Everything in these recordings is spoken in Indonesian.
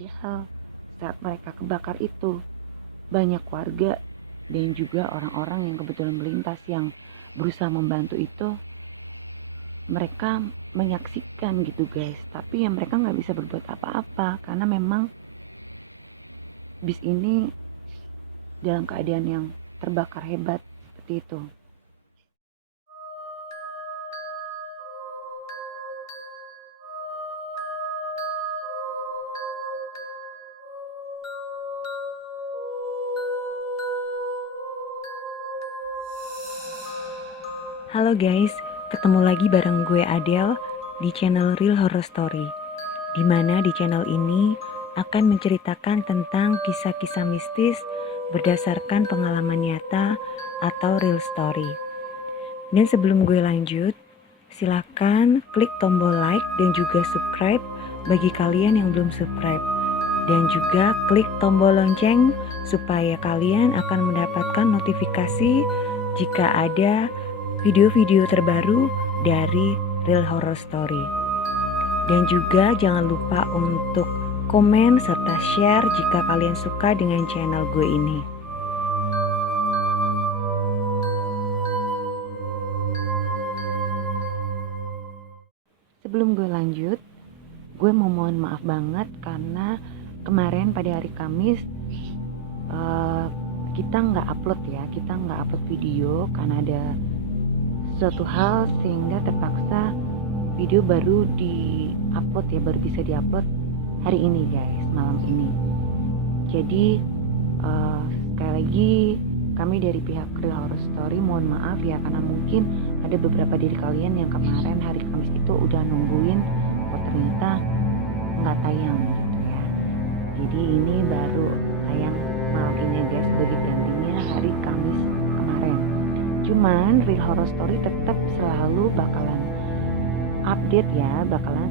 Padahal saat mereka kebakar itu banyak warga dan juga orang-orang yang kebetulan melintas yang berusaha membantu itu, mereka menyaksikan gitu guys, tapi ya mereka nggak bisa berbuat apa-apa karena memang bis ini dalam keadaan yang terbakar hebat seperti itu. Halo guys, ketemu lagi bareng gue Adele di channel Real Horror Story. Dimana di channel ini akan menceritakan tentang kisah-kisah mistis berdasarkan pengalaman nyata atau real story. Dan sebelum gue lanjut, silakan klik tombol like dan juga subscribe bagi kalian yang belum subscribe. Dan juga klik tombol lonceng supaya kalian akan mendapatkan notifikasi jika ada video-video terbaru dari Real Horror Story. Dan juga jangan lupa untuk komen serta share jika kalian suka dengan channel gue ini. Sebelum gue lanjut, gue mau mohon maaf banget karena kemarin pada hari Kamis kita nggak upload video karena ada suatu hal sehingga terpaksa video baru bisa diupload hari ini guys, malam ini. Jadi sekali lagi kami dari pihak Real Horror Story mohon maaf ya, karena mungkin ada beberapa dari kalian yang kemarin hari Kamis itu udah nungguin kok ternyata nggak tayang gitu ya. Jadi ini baru tayang malam ini guys, sebagai gantinya hari Kamis kemarin. Cuman Real Horror Story tetap selalu bakalan update ya, bakalan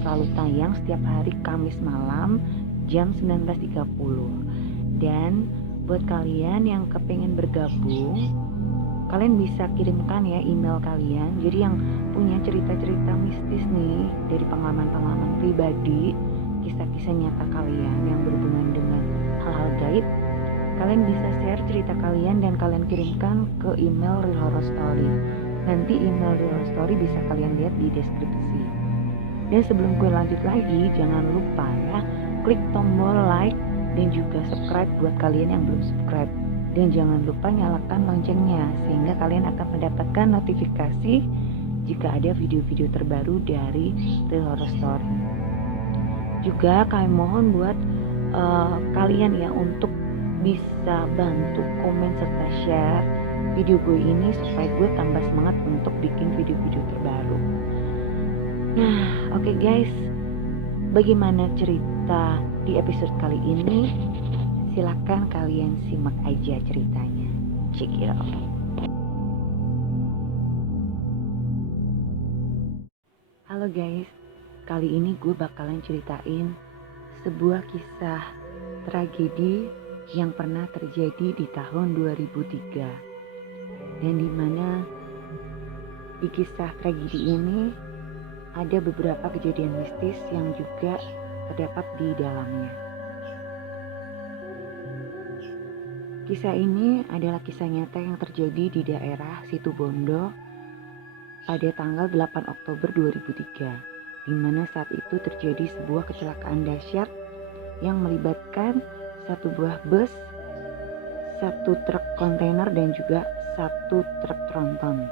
selalu tayang setiap hari Kamis malam jam 19.30. Dan buat kalian yang kepengen bergabung, kalian bisa kirimkan ya email kalian. Jadi yang punya cerita-cerita mistis nih dari pengalaman-pengalaman pribadi, kisah-kisah nyata kalian yang berhubungan dengan hal-hal gaib, kalian bisa share cerita kalian dan kalian kirimkan ke email Real Horror Story. Nanti email Real Horror Story bisa kalian lihat di deskripsi. Dan sebelum gue lanjut lagi, jangan lupa ya klik tombol like dan juga subscribe buat kalian yang belum subscribe. Dan jangan lupa nyalakan loncengnya sehingga kalian akan mendapatkan notifikasi jika ada video-video terbaru dari Real Horror Story. Juga kami mohon buat kalian ya untuk bisa bantu komen serta share video gue ini supaya gue tambah semangat untuk bikin video-video terbaru. Nah, oke guys, bagaimana cerita di episode kali ini? Silakan kalian simak aja ceritanya. Check it out. Halo guys, kali ini gue bakalan ceritain sebuah kisah tragedi yang pernah terjadi di tahun 2003. Dan dimana di kisah tragedi ini ada beberapa kejadian mistis yang juga terdapat di dalamnya. Kisah ini adalah kisah nyata yang terjadi di daerah Situbondo pada tanggal 8 Oktober 2003, di mana saat itu terjadi sebuah kecelakaan dahsyat yang melibatkan satu buah bus, satu truk kontainer dan juga satu truk tronton.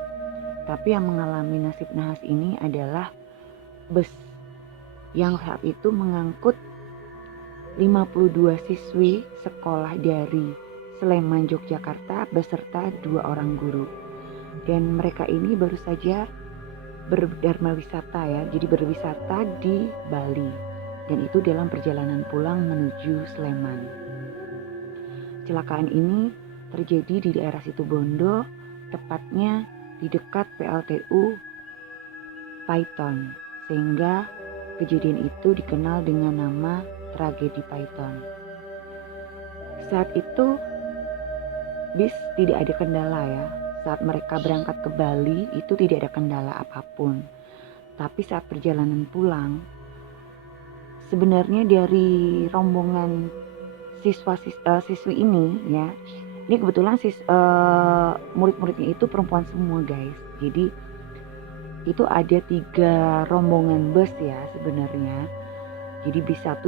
Tapi yang mengalami nasib nahas ini adalah bus yang saat itu mengangkut 52 siswi sekolah dari Sleman, Yogyakarta beserta 2 orang guru. Dan mereka ini baru saja berdharma wisata ya, jadi berwisata di Bali. Dan itu dalam perjalanan pulang menuju Sleman. Kecelakaan ini terjadi di daerah Situbondo, tepatnya di dekat PLTU Python, sehingga kejadian itu dikenal dengan nama tragedi Python. Saat itu bis tidak ada kendala ya. Saat mereka berangkat ke Bali itu tidak ada kendala apapun. Tapi saat perjalanan pulang, sebenarnya dari rombongan siswi ini ya, ini kebetulan murid-muridnya itu perempuan semua guys. Jadi itu ada 3 rombongan bus ya sebenarnya. Jadi bis 1,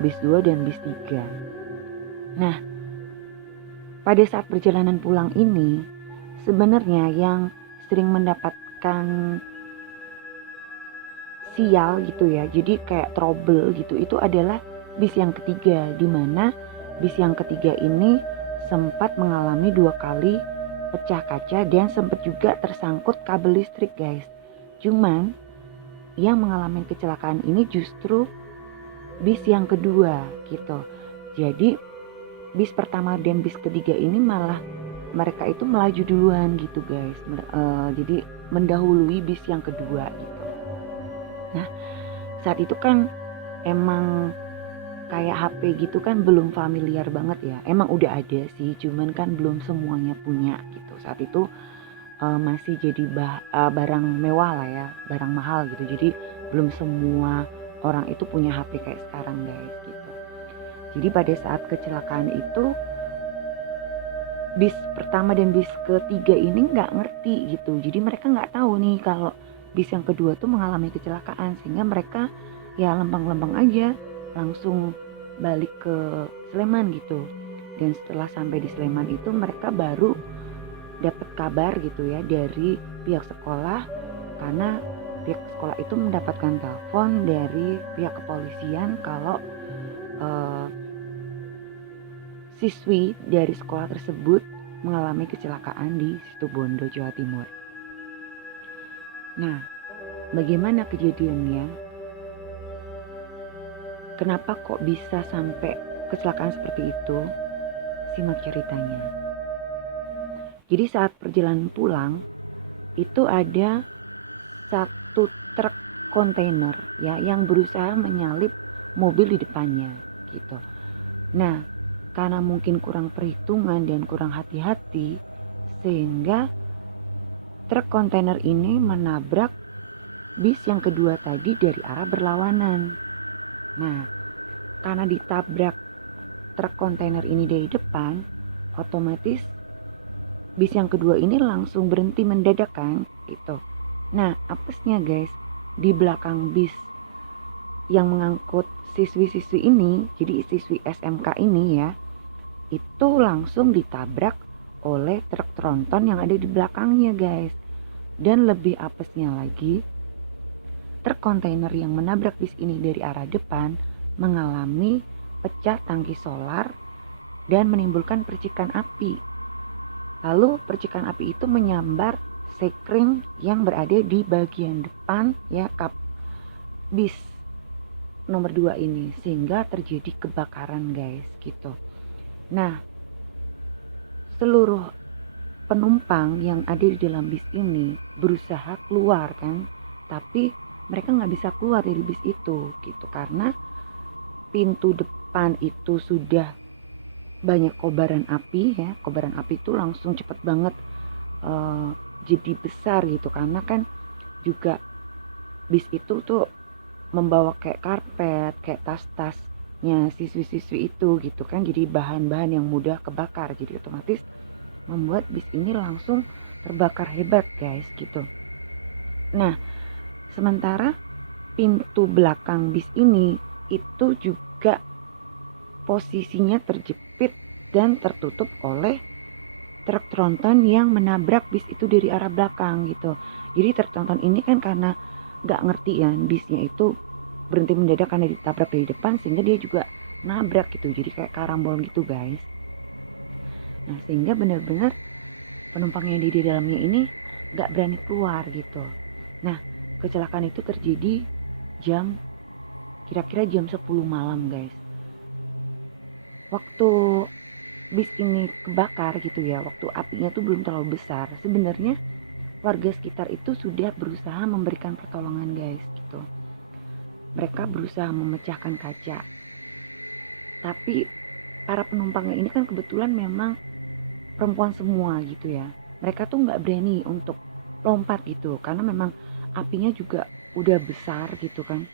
bis 2 dan bis 3. Nah, pada saat perjalanan pulang ini sebenarnya yang sering mendapatkan sial gitu ya, jadi kayak trouble gitu, itu adalah bis yang ketiga, di mana bis yang ketiga ini sempat mengalami 2 kali pecah kaca dan sempat juga tersangkut kabel listrik guys. Cuman yang mengalami kecelakaan ini justru bis yang kedua gitu. Jadi bis pertama dan bis ketiga ini malah mereka itu melaju duluan gitu guys. Jadi mendahului bis yang kedua gitu. Nah, saat itu kan emang kayak HP gitu kan belum familiar banget ya. Emang udah ada sih, cuman kan belum semuanya punya gitu. Saat itu masih jadi barang mewah lah ya, barang mahal gitu. Jadi belum semua orang itu punya HP kayak sekarang guys gitu. Jadi pada saat kecelakaan itu bis pertama dan bis ketiga ini nggak ngerti gitu. Jadi mereka nggak tahu nih kalau bis yang kedua tuh mengalami kecelakaan, sehingga mereka ya lempeng-lempeng aja langsung balik ke Sleman gitu. Dan setelah sampai di Sleman itu mereka baru dapat kabar gitu ya dari pihak sekolah, karena pihak sekolah itu mendapatkan telepon dari pihak kepolisian kalau siswi dari sekolah tersebut mengalami kecelakaan di Situbondo, Jawa Timur. Nah, bagaimana kejadiannya? Kenapa kok bisa sampai kecelakaan seperti itu? Simak ceritanya. Jadi saat perjalanan pulang, itu ada satu truk kontainer ya yang berusaha menyalip mobil di depannya gitu. Nah, karena mungkin kurang perhitungan dan kurang hati-hati, sehingga truk kontainer ini menabrak bis yang kedua tadi dari arah berlawanan. Nah, karena ditabrak truk kontainer ini dari depan, otomatis bis yang kedua ini langsung berhenti mendadak kan gitu. Nah, apesnya guys, di belakang bis yang mengangkut siswi-siswi ini, jadi siswi SMK ini ya, itu langsung ditabrak oleh truk tronton yang ada di belakangnya guys. Dan lebih apesnya lagi, truk kontainer yang menabrak bis ini dari arah depan mengalami pecah tangki solar dan menimbulkan percikan api. Lalu percikan api itu menyambar sekring yang berada di bagian depan ya kap bis nomor 2 ini, sehingga terjadi kebakaran guys gitu. Nah, seluruh penumpang yang ada di dalam bis ini berusaha keluar kan, tapi mereka nggak bisa keluar dari bis itu gitu, karena pintu depan itu sudah banyak kobaran api ya. Kobaran api itu langsung cepet banget jadi besar gitu, karena kan juga bis itu tuh membawa kayak karpet, kayak tas-tasnya siswi-siswi itu gitu kan, jadi bahan-bahan yang mudah kebakar, jadi otomatis membuat bis ini langsung terbakar hebat guys gitu. Nah, sementara pintu belakang bis ini itu juga posisinya terjepit dan tertutup oleh truk tronton yang menabrak bis itu dari arah belakang gitu. Jadi truk tronton ini kan karena gak ngerti ya, bisnya itu berhenti mendadak karena ditabrak dari depan, sehingga dia juga nabrak gitu, jadi kayak karambol gitu guys. Nah, sehingga benar-benar penumpang yang di dalamnya ini gak berani keluar gitu. Nah, kecelakaan itu terjadi kira-kira jam 10 malam guys. Waktu bis ini kebakar gitu ya, waktu apinya tuh belum terlalu besar, sebenarnya warga sekitar itu sudah berusaha memberikan pertolongan guys gitu. Mereka berusaha memecahkan kaca, tapi para penumpangnya ini kan kebetulan memang perempuan semua gitu ya. Mereka tuh nggak berani untuk lompat gitu, karena memang apinya juga udah besar gitu kan.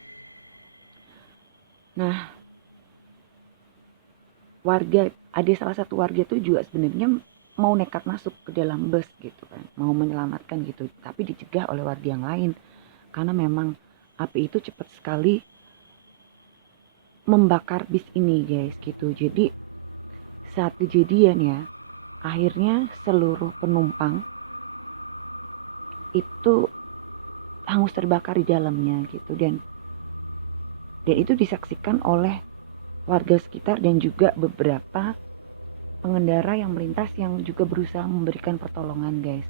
Nah, ada salah satu warga tuh juga sebenarnya mau nekat masuk ke dalam bus gitu kan, mau menyelamatkan gitu, tapi dicegah oleh warga yang lain karena memang api itu cepat sekali membakar bis ini guys gitu. Jadi saat kejadian ya, akhirnya seluruh penumpang itu hangus terbakar di dalamnya gitu, dan itu disaksikan oleh warga sekitar dan juga beberapa pengendara yang melintas yang juga berusaha memberikan pertolongan guys.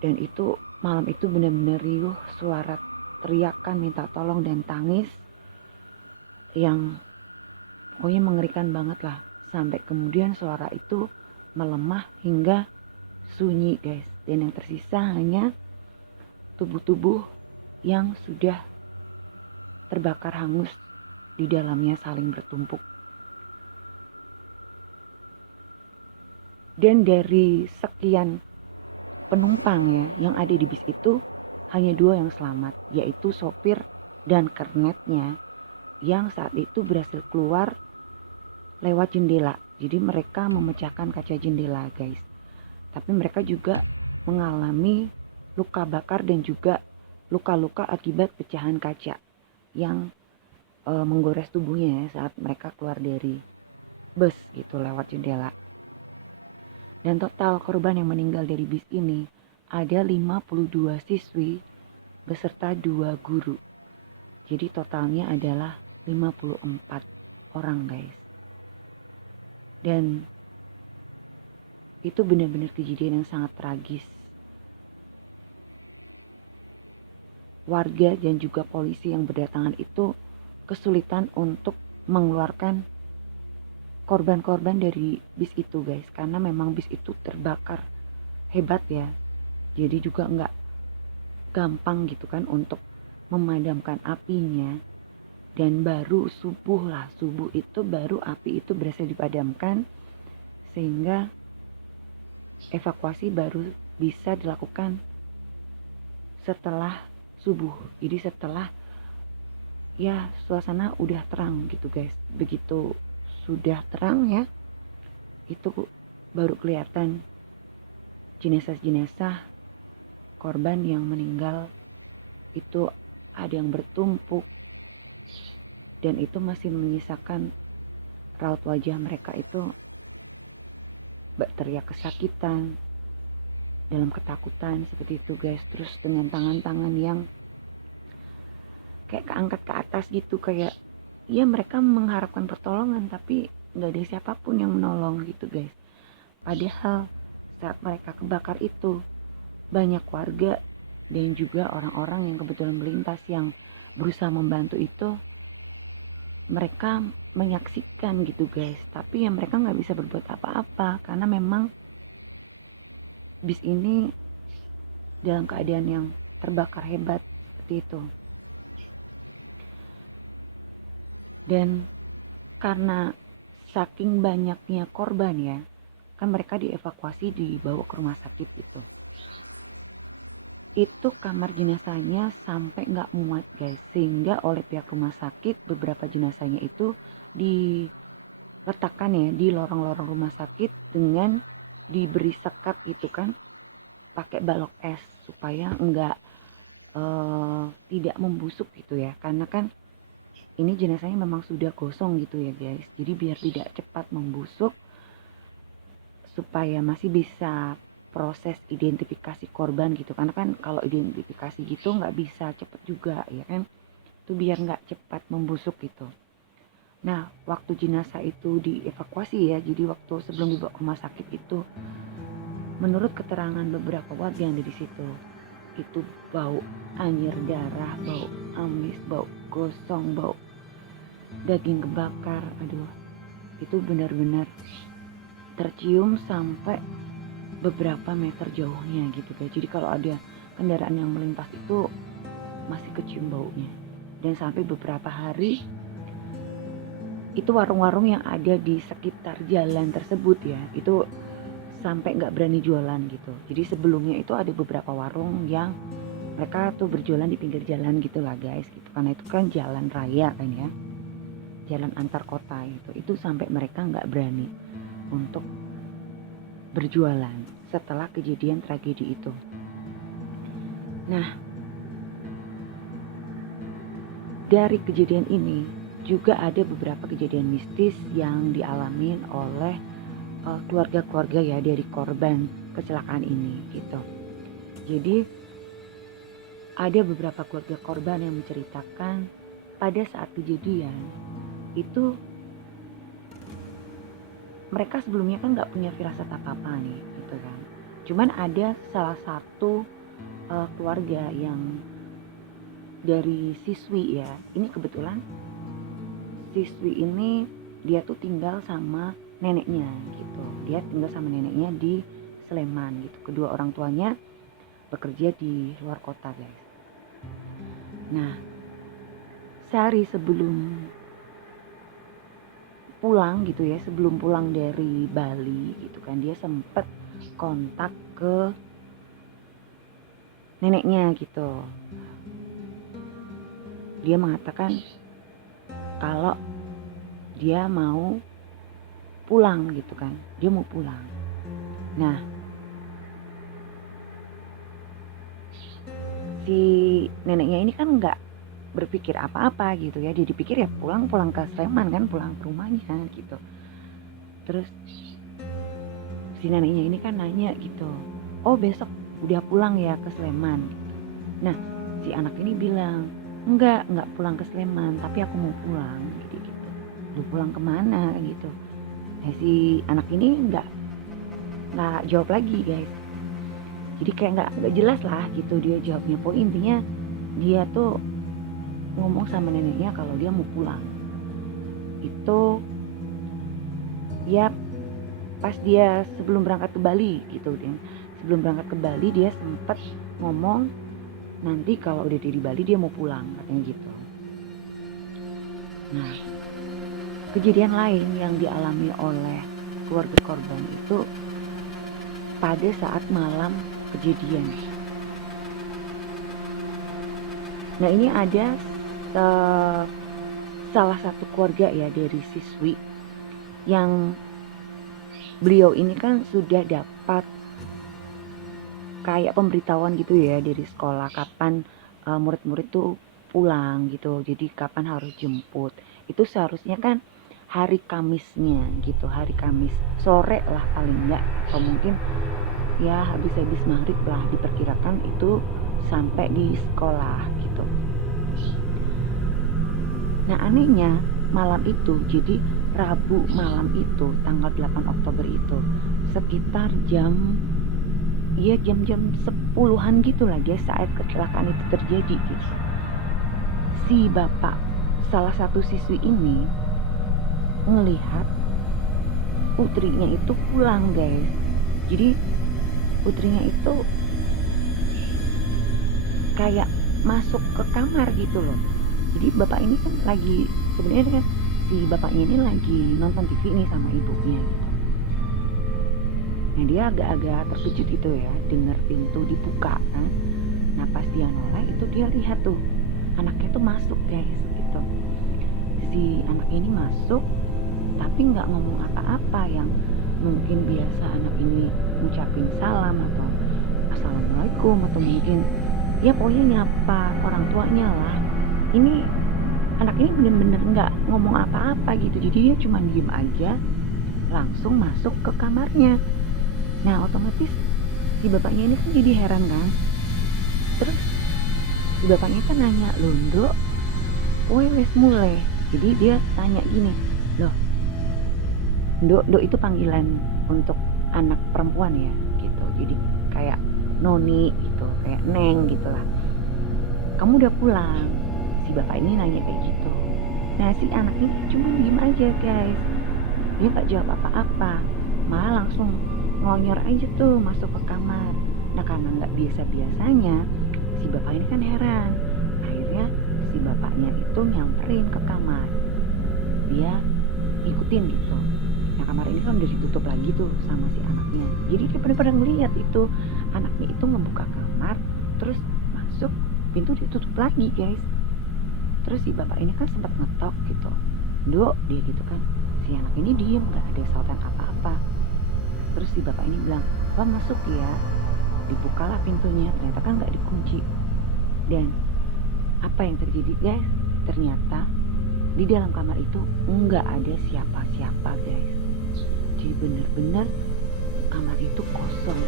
Dan itu malam itu benar-benar riuh, suara teriakan minta tolong dan tangis yang pokoknya mengerikan banget lah, sampai kemudian suara itu melemah hingga sunyi guys, dan yang tersisa hanya tubuh-tubuh yang sudah terbakar hangus di dalamnya saling bertumpuk. Dan dari sekian penumpang ya yang ada di bis itu, hanya 2 yang selamat, yaitu sopir dan kernetnya yang saat itu berhasil keluar lewat jendela. Jadi mereka memecahkan kaca jendela guys. Tapi mereka juga mengalami luka bakar dan juga luka-luka akibat pecahan kaca yang menggores tubuhnya ya saat mereka keluar dari bus gitu lewat jendela. Dan total korban yang meninggal dari bis ini ada 52 siswi beserta 2 guru. Jadi totalnya adalah 54 orang guys. Dan itu benar-benar kejadian yang sangat tragis. Warga dan juga polisi yang berdatangan itu kesulitan untuk mengeluarkan korban-korban dari bis itu guys, karena memang bis itu terbakar hebat ya. Jadi juga nggak gampang gitu kan untuk memadamkan apinya. Dan baru subuh itu baru api itu berhasil dipadamkan, sehingga evakuasi baru bisa dilakukan setelah subuh. Jadi setelah ya suasana udah terang gitu guys. Begitu sudah terang ya, itu baru kelihatan jenazah-jenazah korban yang meninggal itu ada yang bertumpuk, dan itu masih menyisakan raut wajah mereka itu berteriak kesakitan, dalam ketakutan seperti itu guys. Terus dengan tangan-tangan yang kayak keangkat ke atas gitu, kayak ya mereka mengharapkan pertolongan tapi nggak ada siapapun yang menolong gitu guys. Padahal saat mereka kebakar itu banyak warga dan juga orang-orang yang kebetulan melintas yang berusaha membantu itu, mereka menyaksikan gitu guys, tapi ya mereka nggak bisa berbuat apa-apa karena memang bis ini dalam keadaan yang terbakar hebat seperti itu. Dan karena saking banyaknya korban ya, kan mereka dievakuasi dibawa ke rumah sakit gitu. Itu kamar jenazahnya sampai nggak muat guys, sehingga oleh pihak rumah sakit beberapa jenazahnya itu diletakkan ya di lorong-lorong rumah sakit dengan diberi sekat itu kan, pakai balok es supaya enggak tidak membusuk gitu ya, karena kan ini jenazahnya memang sudah gosong gitu ya guys. Jadi biar tidak cepat membusuk, supaya masih bisa proses identifikasi korban gitu, karena kan kalau identifikasi gitu nggak bisa cepet juga ya kan, itu biar nggak cepat membusuk gitu. Nah waktu jenazah itu dievakuasi ya, jadi waktu sebelum dibawa ke rumah sakit itu, menurut keterangan beberapa warga yang ada di situ, itu bau anyir darah, bau amis, bau gosong, bau daging kebakar. Aduh, itu benar-benar tercium sampai beberapa meter jauhnya gitu guys. Jadi kalau ada kendaraan yang melintas itu masih kecium baunya. Dan sampai beberapa hari itu warung-warung yang ada di sekitar jalan tersebut ya, itu sampai nggak berani jualan gitu. Jadi sebelumnya itu ada beberapa warung yang mereka tuh berjualan di pinggir jalan gitu lah guys gitu, karena itu kan jalan raya kan ya, jalan antar kota itu sampai mereka nggak berani untuk berjualan setelah kejadian tragedi itu. Nah, dari kejadian ini juga ada beberapa kejadian mistis yang dialami oleh keluarga-keluarga ya dari korban kecelakaan ini gitu. Jadi ada beberapa keluarga korban yang menceritakan pada saat kejadian itu mereka sebelumnya kan nggak punya firasat apa-apa nih gitu kan. Cuman ada salah satu keluarga yang dari siswi ya, ini kebetulan siswi ini dia tuh tinggal sama neneknya gitu. Dia tinggal sama neneknya di Sleman gitu. Kedua orang tuanya bekerja di luar kota guys. Nah, sehari sebelum pulang gitu ya, sebelum pulang dari Bali gitu kan, dia sempet kontak ke neneknya gitu. Dia mengatakan kalau dia mau pulang gitu kan, dia mau pulang. Nah, si neneknya ini kan nggak berpikir apa-apa gitu ya, dia dipikir ya pulang ke Sleman kan, pulang ke rumahnya gitu. Terus si neneknya ini kan nanya gitu, oh besok udah pulang ya ke Sleman gitu. Nah, si anak ini bilang enggak pulang ke Sleman, tapi aku mau pulang gitu. Lu pulang kemana gitu. Nah, si anak ini nggak jawab lagi guys. Jadi kayak nggak jelas lah gitu dia jawabnya. Pokoknya intinya dia tuh ngomong sama neneknya kalau dia mau pulang. Itu ya pas dia sebelum berangkat ke Bali gitu. Sebelum berangkat ke Bali dia sempat ngomong nanti kalau udah di Bali dia mau pulang katanya gitu. Nah, kejadian lain yang dialami oleh keluarga korban itu pada saat malam kejadian. Nah, ini ada salah satu keluarga ya dari siswi yang beliau ini kan sudah dapat kayak pemberitahuan gitu ya dari sekolah kapan murid-murid tuh pulang gitu. Jadi kapan harus jemput. Itu seharusnya kan hari Kamisnya gitu, hari Kamis sore lah paling enggak, atau mungkin ya habis maghrib lah diperkirakan itu sampai di sekolah gitu. Nah, anehnya malam itu, jadi Rabu malam itu tanggal 8 Oktober itu sekitar jam 10-an gitu lah guys, saat kecelakaan itu terjadi gitu. Si bapak salah satu siswi ini ngelihat putrinya itu pulang guys. Jadi putrinya itu kayak masuk ke kamar gitu loh. Jadi bapak ini kan lagi, sebenarnya kan si bapaknya ini lagi nonton TV nih sama ibunya gitu. Nah, dia agak-agak terkejut itu ya, dengar pintu dibuka kan. Nah, pas dia noleh itu dia lihat tuh anaknya tuh masuk guys gitu. Si anak ini masuk tapi nggak ngomong apa-apa, yang mungkin biasa anak ini ngucapin salam atau assalamualaikum atau mungkin ya pokoknya nyapa orang tuanya lah. Ini anak ini bener-bener nggak ngomong apa-apa gitu, jadi dia cuma diem aja langsung masuk ke kamarnya. Nah, otomatis si bapaknya ini kan jadi heran kan. Terus si bapaknya kan nanya, loh Nduk, wes mulai. Jadi dia tanya gini, loh Nduk itu panggilan untuk anak perempuan ya gitu. Jadi kayak noni gitu, kayak neng gitu lah. Kamu udah pulang? Si bapak ini nanya kayak gitu. Nah, si anak ini cuma diem aja guys. Dia gak jawab apa-apa, malah langsung ngelonyor aja tuh masuk ke kamar. Nah, karena gak biasa-biasanya, si bapak ini kan heran. Akhirnya si bapaknya itu nyamperin ke kamar. Dia ikutin gitu. Nah, kamar ini kan udah ditutup lagi tuh sama si anaknya. Jadi dia benar-benar ngeliat itu anaknya itu ngebuka kamar terus masuk, pintu ditutup lagi guys. Terus si bapak ini kan sempat ngetok gitu, Dok, dia gitu kan. Si anak ini diem, gak ada sautan apa-apa. Terus si bapak ini bilang, Pak masuk ya. Dibukalah pintunya, ternyata kan gak dikunci. Dan apa yang terjadi guys? Ternyata di dalam kamar itu nggak ada siapa-siapa guys. Jadi bener-bener kamar itu kosong.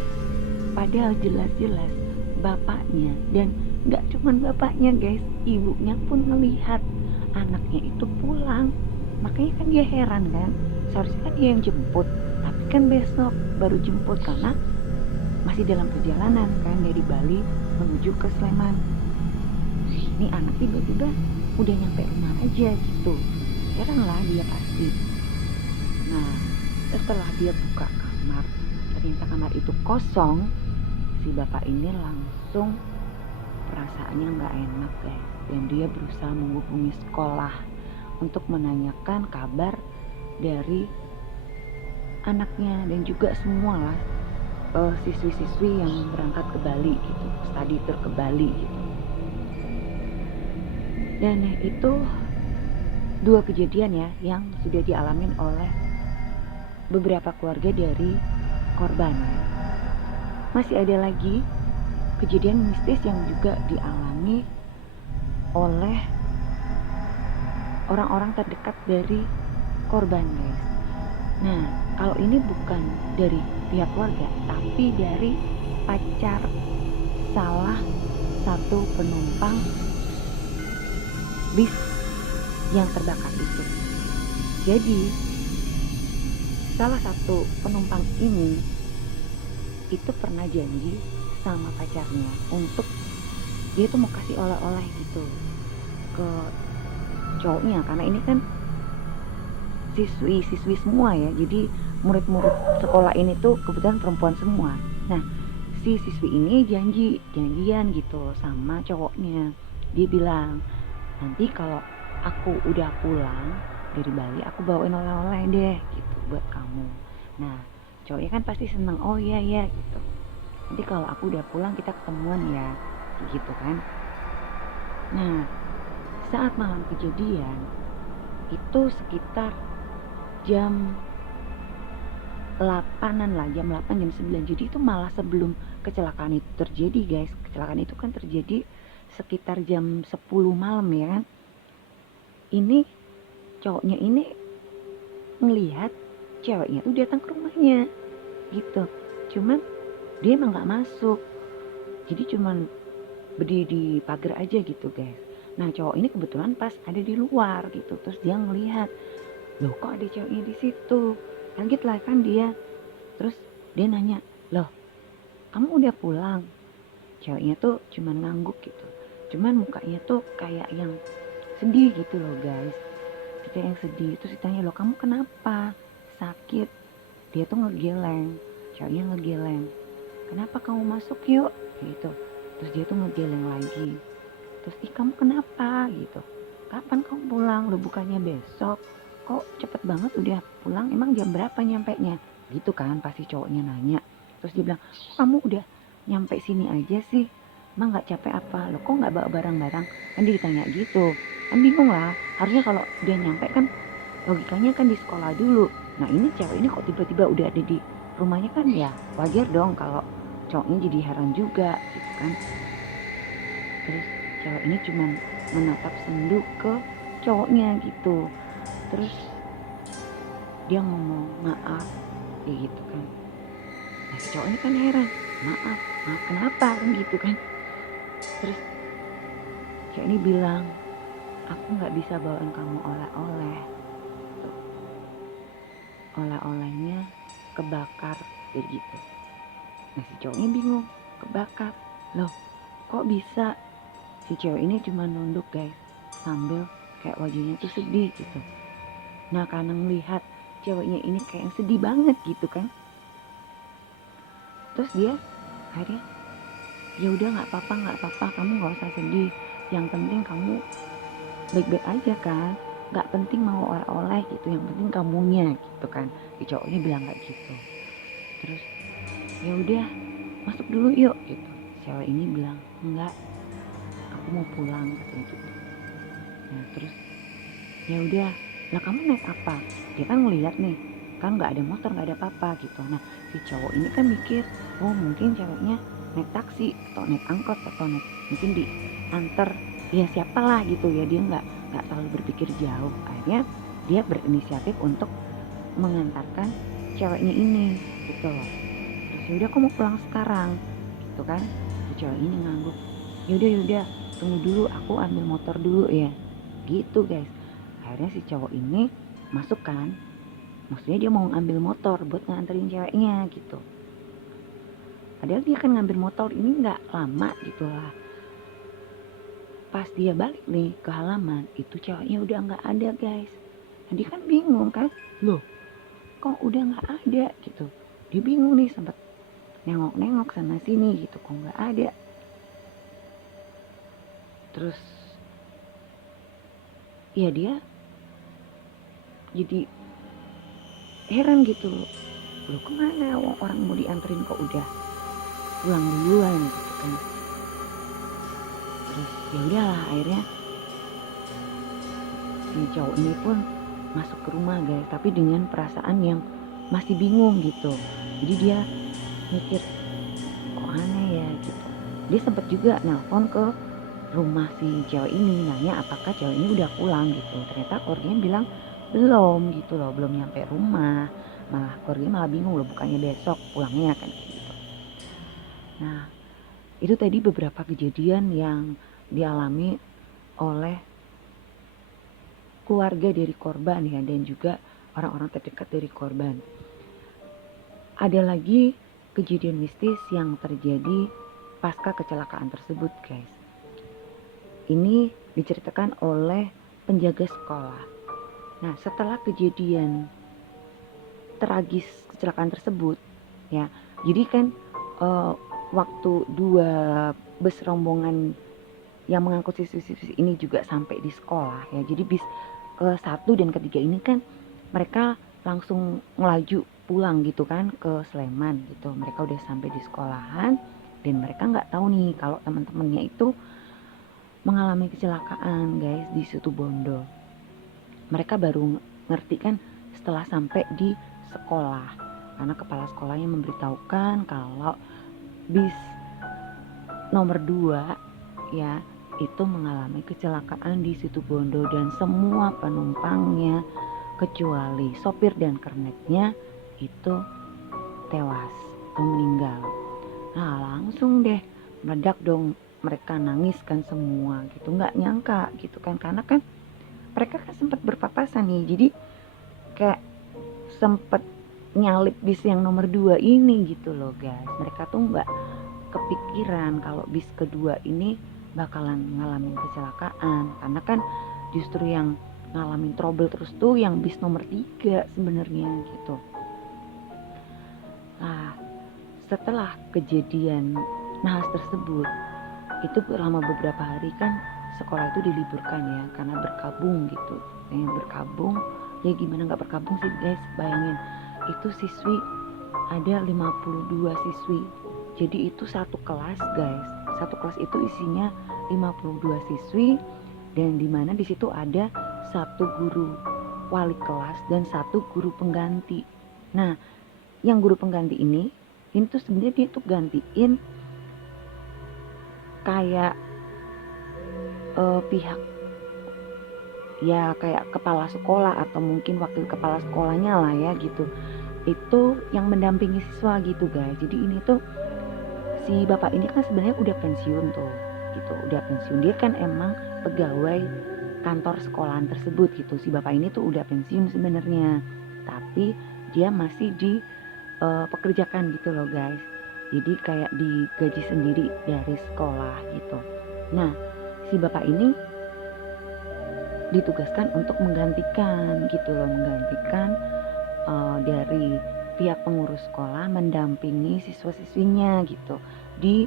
Padahal jelas-jelas bapaknya, dan nggak cuman bapaknya guys, ibunya pun ngelihat anaknya itu pulang. Makanya kan dia heran kan, seharusnya kan dia yang jemput, tapi kan besok baru jemput karena masih dalam perjalanan kan dari Bali menuju ke Sleman. Ini anak tiba-tiba udah nyampe rumah aja gitu. Heran lah dia pasti. Nah, setelah dia buka kamar, ternyata kamar itu kosong. Si bapak ini langsung perasaannya nggak enak guys, dan dia berusaha menghubungi sekolah untuk menanyakan kabar dari anaknya dan juga semua lah siswi-siswi yang berangkat ke Bali gitu, study tour ke Bali gitu. Dan itu dua kejadian ya yang sudah dialamin oleh beberapa keluarga dari korban. Masih ada lagi kejadian mistis yang juga dialami oleh orang-orang terdekat dari korban guys. Nah, kalau ini bukan dari pihak keluarga, tapi dari pacar salah satu penumpang bis yang terbakar itu. Jadi salah satu penumpang ini itu pernah janji sama pacarnya untuk dia tuh mau kasih oleh-oleh gitu ke cowoknya, karena ini kan siswi semua ya, jadi murid-murid sekolah ini tuh kebetulan perempuan semua. Nah, si siswi ini janjian gitu sama cowoknya. Dia bilang, nanti kalau aku udah pulang dari Bali aku bawain oleh-oleh deh gitu buat kamu. Nah, cowoknya kan pasti seneng, oh iya ya gitu, nanti kalau aku udah pulang kita ketemuan ya gitu kan. Nah, saat malam kejadian itu sekitar jam 8-an lah, jam 8 jam 9, jadi itu malah sebelum kecelakaan itu terjadi guys. Kecelakaan itu kan terjadi sekitar jam 10 malam ya kan. Ini cowoknya ini ngelihat ceweknya tuh datang ke rumahnya gitu, cuman dia emang gak masuk, jadi cuman berdiri di pagar aja gitu guys. Nah, cowok ini kebetulan pas ada di luar gitu, terus dia ngelihat, loh kok ada ceweknya di situ, kaget lah kan dia. Terus dia nanya, loh kamu udah pulang? Ceweknya tuh cuman ngangguk gitu, cuman mukanya tuh kayak yang sedih gitu loh guys, kayak yang sedih. Terus ditanya, loh kamu kenapa, sakit? Dia tuh ngegeleng, ceweknya ngegeleng, kenapa kamu masuk yuk gitu. Terus dia tuh ngegeleng lagi, terus ih kamu kenapa gitu, kapan kamu pulang, lo bukannya besok, kok cepet banget udah pulang, emang jam berapa nyampe nya gitu kan, pasti cowoknya nanya. Terus dia bilang, kamu udah nyampe sini aja sih, emang gak capek apa, lo kok gak bawa barang-barang, kan dia ditanya gitu. Kan bingung lah, harusnya kalau dia nyampe kan logikanya kan di sekolah dulu. Nah, ini cewek ini kok tiba-tiba udah ada di rumahnya, kan ya wajar dong kalau cowoknya jadi heran juga gitu kan. Terus cewek ini cuman menatap sendu ke cowoknya gitu. Terus dia ngomong maaf kayak gitu kan. Nah, si cowok ini kan heran, maaf kenapa kan gitu kan. Terus cewek ini bilang, aku nggak bisa bawain kamu oleh-oleh, oleh-olehnya kebakar kayak gitu. Nah, si cowoknya bingung, kebakar, loh kok bisa? Si cewek ini cuma nunduk guys, sambil kayak wajahnya tuh sedih gitu. Nah, karena ngelihat ceweknya ini kayak yang sedih banget gitu kan, terus dia akhirnya, ya udah nggak apa-apa, kamu nggak usah sedih, yang penting kamu baik-baik aja kan, nggak penting mau oleh-oleh gitu, yang penting kamunya gitu kan. Si cowoknya bilang kayak gitu. Terus ya udah masuk dulu yuk gitu. Cewek ini bilang enggak, aku mau pulang katanya gitu. Nah terus ya udah, lah kamu naik apa? Dia kan ngeliat nih, kan nggak ada motor, nggak ada apa-apa gitu. Nah si cowok ini kan mikir, oh mungkin ceweknya naik taksi atau naik angkot atau naik mungkin diantar ya siapalah gitu ya, dia nggak terlalu berpikir jauh. Akhirnya dia berinisiatif untuk mengantarkan ceweknya ini gitu loh. Terus yaudah aku mau pulang sekarang gitu kan. Si cewek ini ngangguk, yaudah tunggu dulu, aku ambil motor dulu ya gitu guys. Akhirnya si cowok ini masuk kan, maksudnya dia mau ngambil motor buat nganterin ceweknya gitu. Padahal dia kan ngambil motor ini nggak lama gitu lah. Pas dia balik nih ke halaman, itu ceweknya udah nggak ada guys. Nah, dia kan bingung kan, loh kok udah nggak ada gitu. Dia bingung nih, sempat nengok-nengok sana sini gitu, kok nggak ada. Terus ya dia jadi heran gitu, loh kemana orang mau dianterin kok udah pulang duluan gitu kan. Terus ya udahlah, akhirnya si cowok ini pun masuk ke rumah guys, tapi dengan perasaan yang masih bingung gitu. Jadi dia mikir kok aneh ya gitu. Dia sempat juga nelpon ke rumah si cewek ini, nanya apakah cewek ini udah pulang gitu. Ternyata keluarganya bilang belum gitu loh, belum nyampe rumah. Malah keluarganya malah bingung loh, bukannya besok pulangnya kan gitu. Nah itu tadi beberapa kejadian yang dialami oleh keluarga dari korban ya, dan juga orang-orang terdekat dari korban. Ada lagi kejadian mistis yang terjadi pasca kecelakaan tersebut guys. Ini diceritakan oleh penjaga sekolah. Nah setelah kejadian tragis kecelakaan tersebut ya, jadi kan waktu dua bus rombongan yang mengangkut siswi-siswi ini juga sampai di sekolah ya. Jadi bis ke-1 dan ke-3 ini kan mereka langsung melaju pulang gitu kan ke Sleman gitu. Mereka udah sampai di sekolahan dan mereka nggak tahu nih kalau teman-temannya itu mengalami kecelakaan guys di Situbondo. Mereka baru ngerti kan setelah sampai di sekolah, karena kepala sekolahnya memberitahukan kalau bis nomor 2 ya itu mengalami kecelakaan di Situbondo dan semua penumpangnya kecuali sopir dan kernetnya itu tewas atau meninggal. Nah langsung deh meledak dong, mereka nangis kan semua gitu, nggak nyangka gitu kan, karena kan mereka kan sempat berpapasan nih, jadi kayak sempat nyalip bis yang nomor 2 ini gitu loh guys. Mereka tuh nggak kepikiran kalau bis kedua ini bakalan ngalamin kecelakaan, karena kan justru yang ngalamin trouble terus tuh yang bis nomor 3 sebenarnya gitu. Nah setelah kejadian nahas tersebut itu selama beberapa hari kan sekolah itu diliburkan ya, karena berkabung gitu. Yang berkabung ya, gimana nggak berkabung sih guys, bayangin itu siswi ada 52 siswi, jadi itu satu kelas guys. Satu kelas itu isinya 52 siswi, dan dimana disitu ada satu guru wali kelas dan satu guru pengganti. Nah yang guru pengganti ini tuh sebenarnya dia tuh gantiin kayak pihak ya, kayak kepala sekolah atau mungkin wakil kepala sekolahnya lah ya gitu, itu yang mendampingi siswa gitu guys. Jadi ini tuh si bapak ini kan sebenarnya udah pensiun tuh gitu, udah pensiun, dia kan emang pegawai kantor sekolahan tersebut gitu. Si bapak ini tuh udah pensiun sebenarnya, tapi dia masih di pekerjakan gitu loh guys, jadi kayak digaji sendiri dari sekolah gitu. Nah si bapak ini ditugaskan untuk menggantikan gitu loh, menggantikan dari pihak pengurus sekolah mendampingi siswa-siswinya gitu di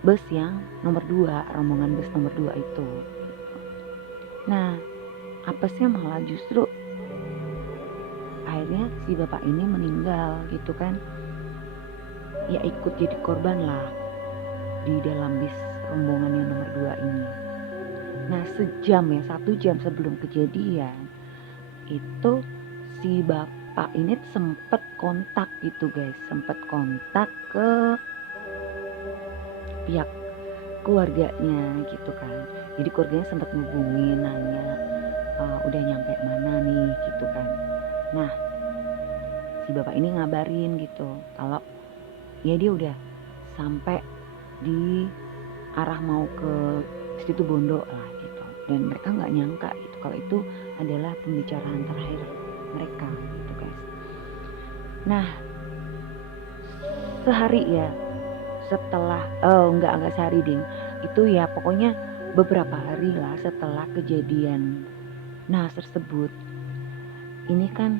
bus yang nomor 2, rombongan bus nomor 2 itu. Nah apesnya malah justru akhirnya si bapak ini meninggal gitu kan, ya ikut jadi korban lah di dalam bis rombongan yang nomor 2 ini. Nah 1 jam sebelum kejadian itu si bapak ini sempet kontak gitu guys, sempet kontak ke pihak keluarganya gitu kan. Jadi keluarganya sempet ngubungin nanya udah nyampe mana nih gitu kan. Nah si bapak ini ngabarin gitu kalau ya dia udah sampai di arah mau ke situ Bondo lah gitu. Dan mereka nggak nyangka gitu kalau itu adalah pembicaraan terakhir mereka gitu guys. Nah sehari ya setelah enggak sehari ding, itu ya pokoknya beberapa hari lah setelah kejadian nah tersebut, ini kan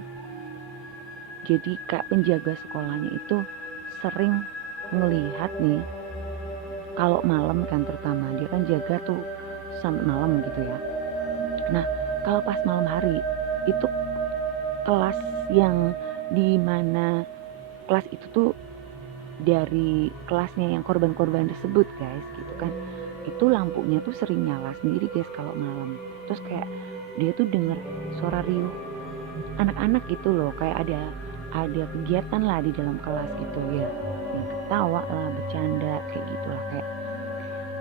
jadi kayak penjaga sekolahnya itu sering ngelihat nih kalau malam kan, terutama dia kan jaga tuh sampai malam gitu ya. Nah kalau pas malam hari itu kelas yang dimana kelas itu tuh dari kelasnya yang korban-korban tersebut guys gitu kan, itu lampunya tuh sering nyala sendiri guys kalau malam. Terus kayak dia tuh denger suara riuh anak-anak gitu loh, kayak ada kegiatan lah di dalam kelas gitu ya, yang ketawa lah, bercanda kayak gitulah, kayak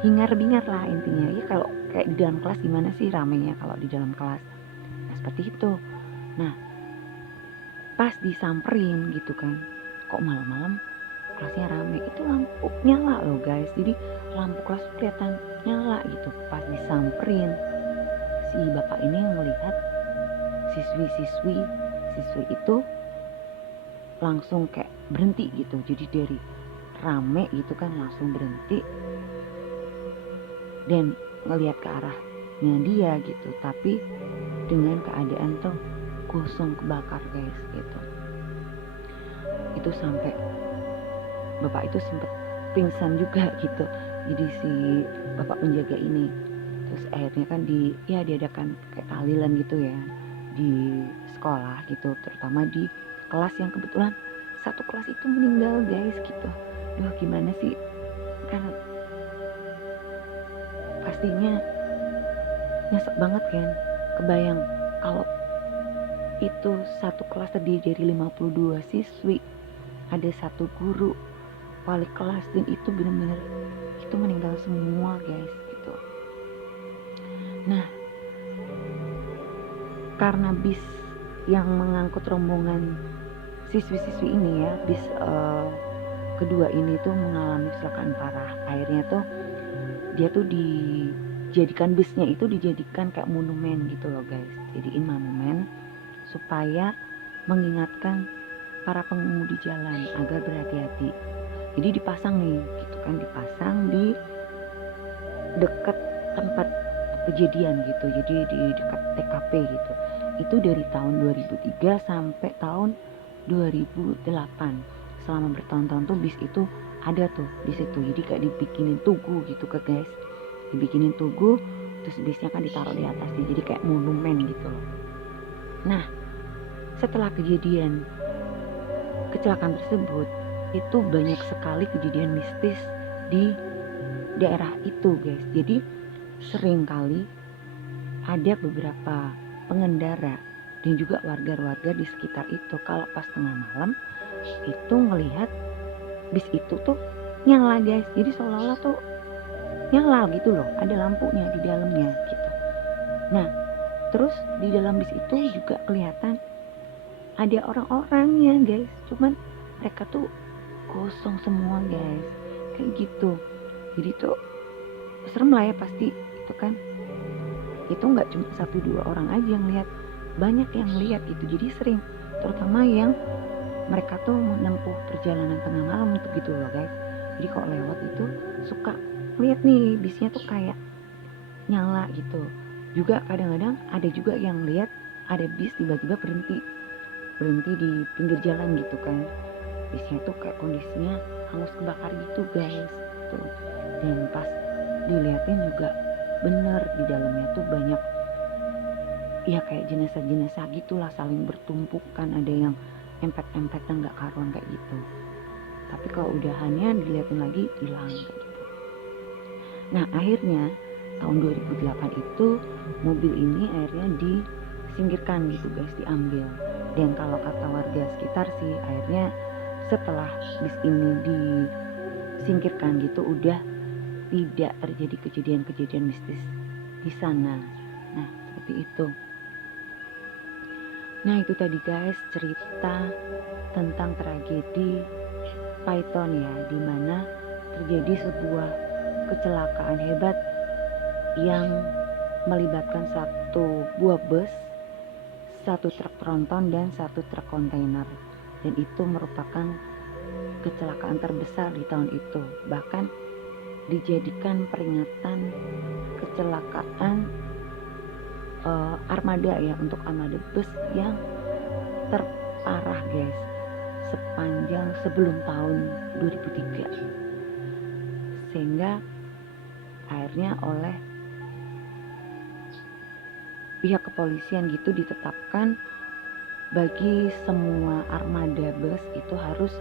hingar-bingar lah intinya ya. Kalau kayak di dalam kelas gimana sih ramenya kalau di dalam kelas, nah seperti itu. Nah pas disamperin gitu kan, kok malam-malam kelasnya rame, itu lampu nyala loh guys, jadi lampu kelas kelihatan nyala gitu. Pas disamperin si bapak ini melihat siswi itu langsung kayak berhenti gitu, jadi dari rame gitu kan langsung berhenti dan ngelihat ke arahnya dia gitu, tapi dengan keadaan tuh gosong kebakar guys gitu. Itu sampai bapak itu sempet pingsan juga gitu. Jadi si bapak penjaga ini terus akhirnya kan diadakan kayak tahlilan gitu ya di sekolah gitu, terutama di kelas yang kebetulan satu kelas itu meninggal guys gitu. Duh gimana sih, kan pastinya nyesek banget kan. Kebayang kalau itu satu kelas terdiri dari 52 siswi, ada satu guru wali kelas, dan itu benar-benar itu meninggal semua guys gitu. Nah karena bis yang mengangkut rombongan siswi-siswi ini ya, bis kedua ini tuh mengalami kecelakaan parah. Akhirnya tuh dia tuh dijadikan bisnya itu dijadikan kayak monumen gitu loh guys, jadiin monumen supaya mengingatkan para pengemudi jalan agar berhati-hati. Jadi dipasang nih gitu kan, dipasang di dekat tempat kejadian gitu, jadi di dekat TKP gitu. Itu dari tahun 2003 sampai tahun 2008, selama bertahun-tahun tuh bis itu ada tuh di situ. Jadi kayak dibikinin tugu gitu ke guys, dibikinin tugu, terus bisnya kan ditaruh di atasnya, jadi kayak monumen gitu loh. Nah setelah kejadian kecelakaan tersebut, itu banyak sekali kejadian mistis di daerah itu guys. Jadi sering kali ada beberapa pengendara dan juga warga-warga di sekitar itu kalau pas tengah malam itu ngelihat bis itu tuh nyala guys. Jadi seolah-olah tuh nyala gitu loh, ada lampunya di dalamnya gitu. Nah terus di dalam bis itu juga kelihatan ada orang-orangnya guys, cuman mereka tuh kosong semua guys, kayak gitu. Jadi tuh serem lah ya pasti itu kan. Itu nggak cuma 1-2 orang aja yang lihat, banyak yang lihat gitu. Jadi sering, terutama yang mereka tuh menempuh perjalanan tengah malam itu gitu loh guys. Jadi kalau lewat itu suka lihat nih bisnya tuh kayak nyala gitu. Juga kadang-kadang ada juga yang lihat ada bis tiba-tiba berhenti di pinggir jalan gitu kan. Bisnya tuh kayak kondisinya hangus kebakar gitu guys tuh. Dan pas dilihatin juga bener di dalamnya tuh banyak ya kayak jenazah-jenazah gitulah, saling bertumpukan, ada yang empet-empetan nggak karuan kayak gitu. Tapi kalau udahannya dilihatin lagi hilang kayak gitu. Nah akhirnya tahun 2008 itu mobil ini akhirnya disingkirkan gitu guys, diambil. Dan kalau kata warga sekitar sih akhirnya setelah bis ini disingkirkan gitu udah tidak terjadi kejadian-kejadian mistis di sana. Nah seperti itu. Nah itu tadi guys cerita tentang tragedi Python ya, dimana terjadi sebuah kecelakaan hebat yang melibatkan satu buah bus, satu truk tronton dan satu truk kontainer, dan itu merupakan kecelakaan terbesar di tahun itu, bahkan dijadikan peringatan kecelakaan armada ya, untuk armada bus yang terparah guys sepanjang sebelum tahun 2003, sehingga akhirnya oleh pihak kepolisian gitu ditetapkan bagi semua armada bus itu harus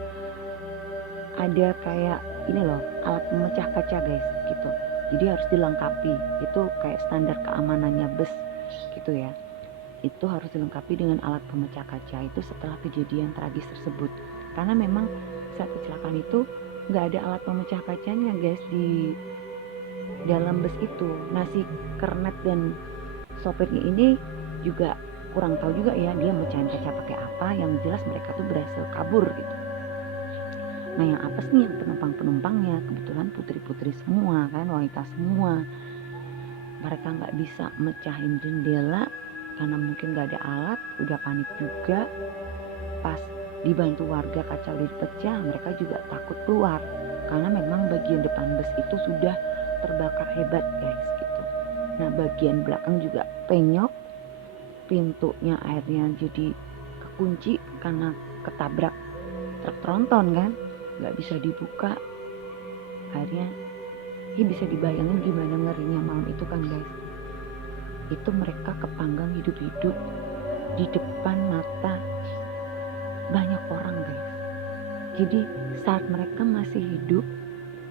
ada kayak ini loh, alat pemecah kaca guys gitu. Jadi harus dilengkapi, itu kayak standar keamanannya bus gitu ya. Itu harus dilengkapi dengan alat pemecah kaca itu setelah kejadian tragis tersebut, karena memang saat kecelakaan itu nggak ada alat pemecah kacanya guys di dalam bus itu. Nah si kernet dan sopirnya ini juga kurang tahu juga ya dia mecahin kaca pakai apa, yang jelas mereka tuh berhasil kabur gitu. Nah yang apes nih yang penumpang-penumpangnya kebetulan putri-putri semua kan, wanita semua, mereka nggak bisa mecahin jendela karena mungkin gak ada alat, udah panik juga. Pas dibantu warga kaca udah dipecah, mereka juga takut keluar karena memang bagian depan bus itu sudah terbakar hebat guys gitu. Nah bagian belakang juga penyok, pintunya akhirnya jadi kekunci karena ketabrak truk tronton kan, gak bisa dibuka. Akhirnya ya bisa dibayangin gimana ngerinya malam itu kan guys. Itu mereka kepanggang hidup-hidup di depan mata banyak orang guys. Jadi saat mereka masih hidup,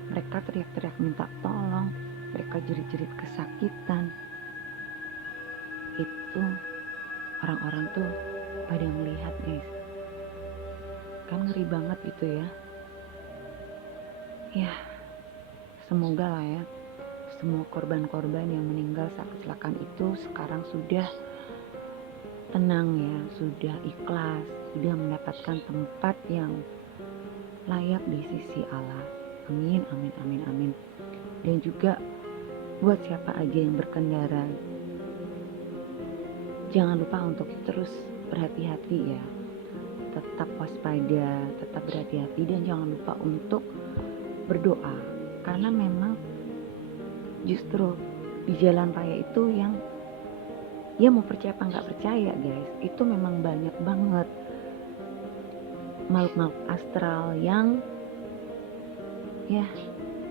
mereka teriak-teriak minta tolong, mereka jerit-jerit kesakitan. Itu orang-orang tuh pada melihat guys, kan ngeri banget gitu ya. Ya semoga lah ya semua korban-korban yang meninggal saat kecelakaan itu sekarang sudah tenang ya, sudah ikhlas, sudah mendapatkan tempat yang layak di sisi Allah. Amin, amin, amin, amin. Dan juga buat siapa aja yang berkendara, jangan lupa untuk terus berhati-hati ya, tetap waspada, tetap berhati-hati, dan jangan lupa untuk berdoa, karena memang justru di jalan raya itu yang ya mau percaya apa nggak percaya guys, itu memang banyak banget makhluk-makhluk astral yang ya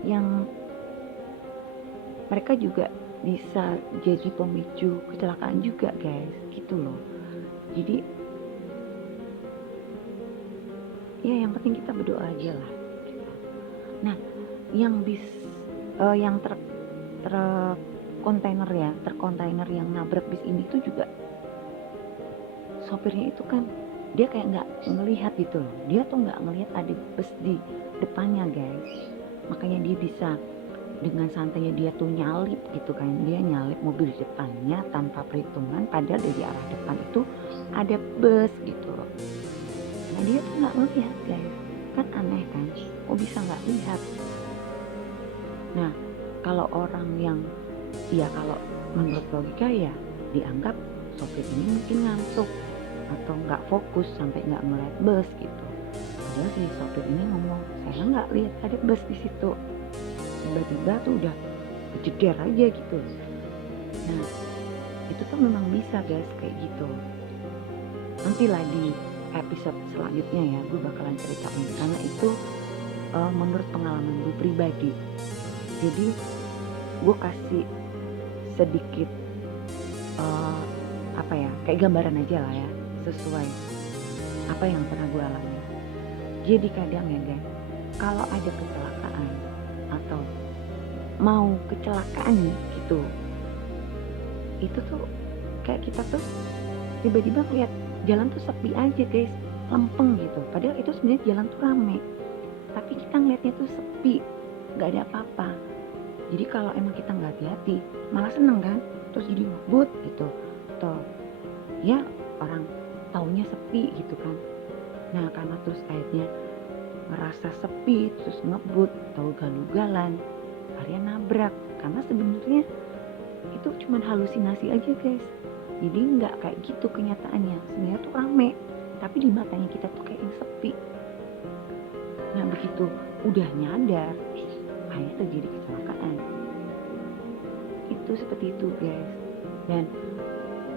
yang mereka juga bisa jadi pemicu kecelakaan juga guys gitu loh. Jadi ya yang penting kita berdoa aja lah gitu. Nah yang yang truk kontainer ya, truk kontainer yang nabrak bis ini tuh juga sopirnya itu kan dia kayak nggak ngelihat gitu loh, dia tuh nggak ngelihat ada bus di depannya guys, makanya dia bisa dengan santainya dia tuh nyalip gitu kan, dia nyalip mobil di depannya tanpa perhitungan, padahal dari arah depan itu ada bus gitu loh. Nah dia tuh nggak ngelihat guys, kan aneh kan, kok bisa nggak lihat. Nah kalau orang yang kalau menurut logika ya dianggap sopir ini mungkin ngantuk atau nggak fokus sampai nggak ngeliat bus gitu. Padahal si sopir ini ngomong saya nggak lihat ada bus di situ, tiba-tiba tuh udah kejeder aja gitu. Nah itu tuh memang bisa guys kayak gitu. Nantilah di episode selanjutnya ya gue bakalan ceritain, karena itu menurut pengalaman gue pribadi. Jadi gue kasih sedikit kayak gambaran aja lah ya, sesuai apa yang pernah gue alami. Jadi kadang ya guys, kalau ada kecelakaan atau mau kecelakaan gitu. Itu tuh kayak kita tuh tiba-tiba lihat jalan tuh sepi aja guys, lempeng gitu, padahal itu sebenarnya jalan tuh rame, tapi kita ngeliatnya tuh sepi, nggak ada apa-apa. Jadi kalau emang kita nggak hati-hati malah seneng kan, terus jadi ngebut gitu, atau ya orang taunya sepi gitu kan. Nah karena terus akhirnya ngerasa sepi terus ngebut atau galugalan, akhirnya nabrak. Karena sebenarnya itu cuman halusinasi aja guys, jadi nggak kayak gitu kenyataannya, sebenarnya tuh rame tapi di matanya kita tuh kayak yang sepi. Nah begitu udah nyadar akhirnya terjadi kecelakaan. Itu seperti itu guys, dan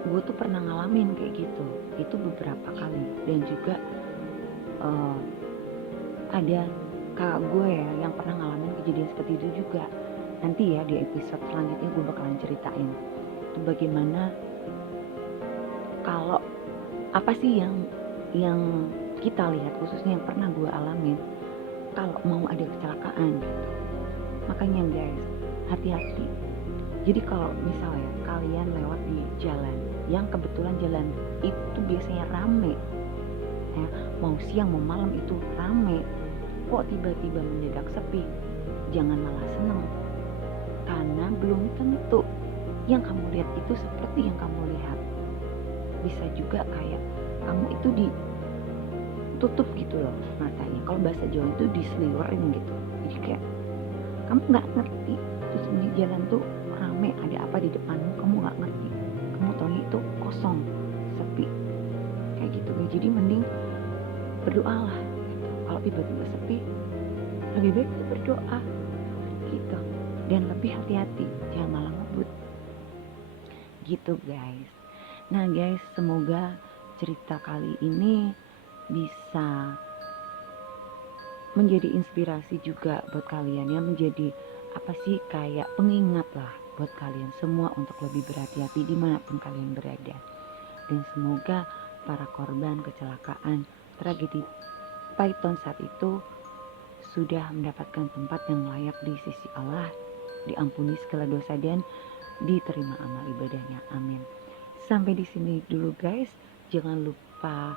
gue tuh pernah ngalamin kayak gitu itu beberapa kali. Dan juga ada kakak gue ya yang pernah ngalamin kejadian seperti itu juga. Nanti ya di episode selanjutnya gue bakalan ceritain itu bagaimana kalau apa sih yang kita lihat, khususnya yang pernah gue alamin kalau mau ada kecelakaan gitu. Makanya guys, hati-hati. Jadi kalau misalnya kalian lewat di jalan yang kebetulan jalan itu biasanya rame ya, mau siang mau malam itu rame, kok tiba-tiba mendadak sepi, jangan malah seneng, karena belum tentu yang kamu lihat itu seperti yang kamu lihat. Bisa juga kayak kamu itu ditutup gitu loh matanya, kalau bahasa Jawa itu diseliwerin gitu, jadi kayak kamu nggak ngerti terus ini jalan tuh rame, ada apa di depanmu, kamu nggak ngerti, kamu taunya itu kosong, sepi kayak gitu. Jadi mending berdoalah gitu. Kalau tiba-tiba sepi, lebih baik berdoa gitu, dan lebih hati-hati, jangan malah ngebut gitu guys. Nah guys, semoga cerita kali ini bisa menjadi inspirasi juga buat kalian ya, menjadi apa sih, kayak pengingat lah buat kalian semua untuk lebih berhati-hati dimanapun kalian berada. Dan semoga para korban kecelakaan tragedi Python saat itu sudah mendapatkan tempat yang layak di sisi Allah, diampuni segala dosa dan diterima amal ibadahnya, amin. Sampai di sini dulu guys, jangan lupa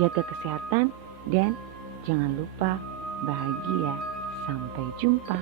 jaga kesehatan dan jangan lupa bahagia. Sampai jumpa.